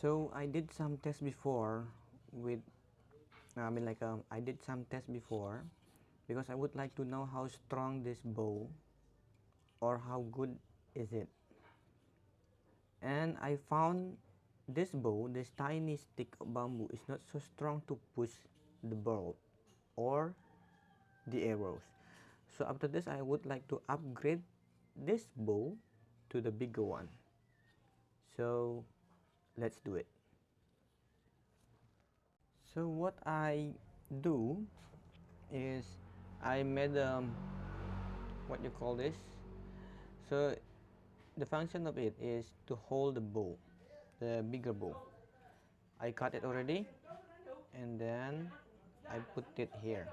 So I did some tests before with I did some tests before because I would like to know how strong this bow or how good is it. And I found this bow, this tiny stick of bamboo, is not so strong to push the bow or the arrows. So after this I would like to upgrade this bow to the bigger one. So let's do it. So what I do is I made what you call this. So the function of it is to hold the bow, the bigger bow. I cut it already and then I put it here.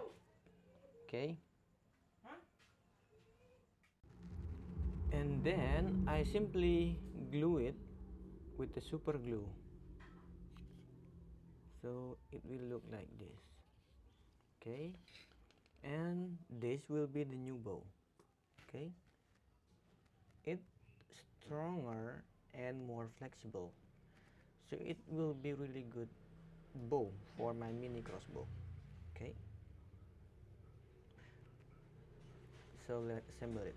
Okay, and then I simply glue it with the super glue, so it will look like this. Okay, and this will be the new bow. Okay, it's stronger and more flexible, so it will be really good bow for my mini crossbow. Okay, so let's assemble it.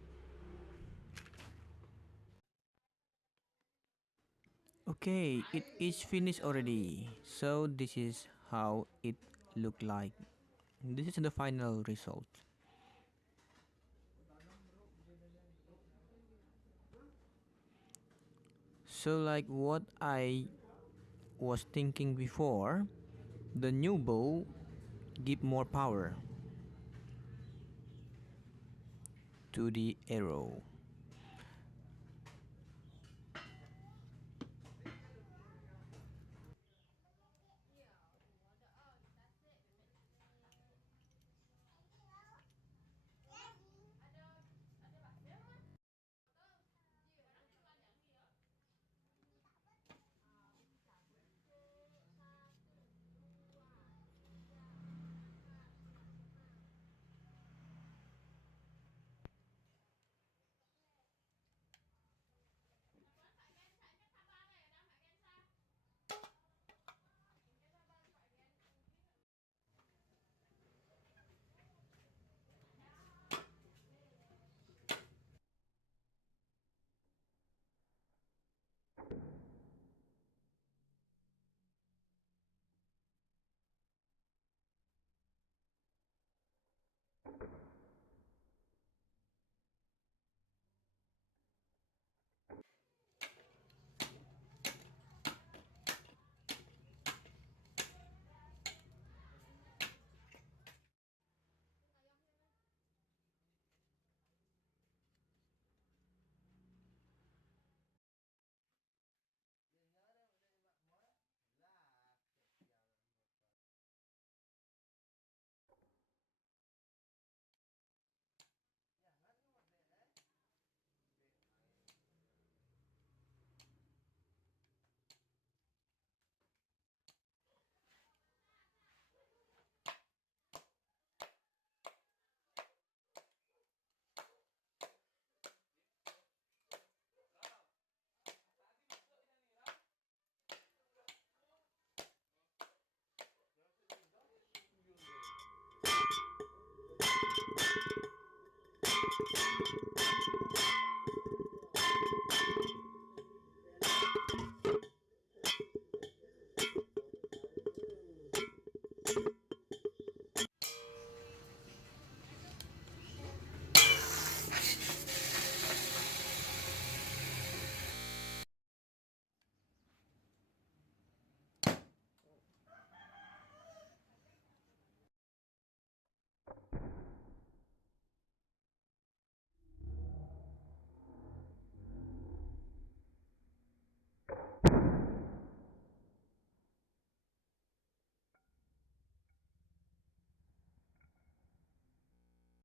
Okay, it is finished already. So this is how it look like. This is the final result. So like what I was thinking before, the new bow give more power to the arrow.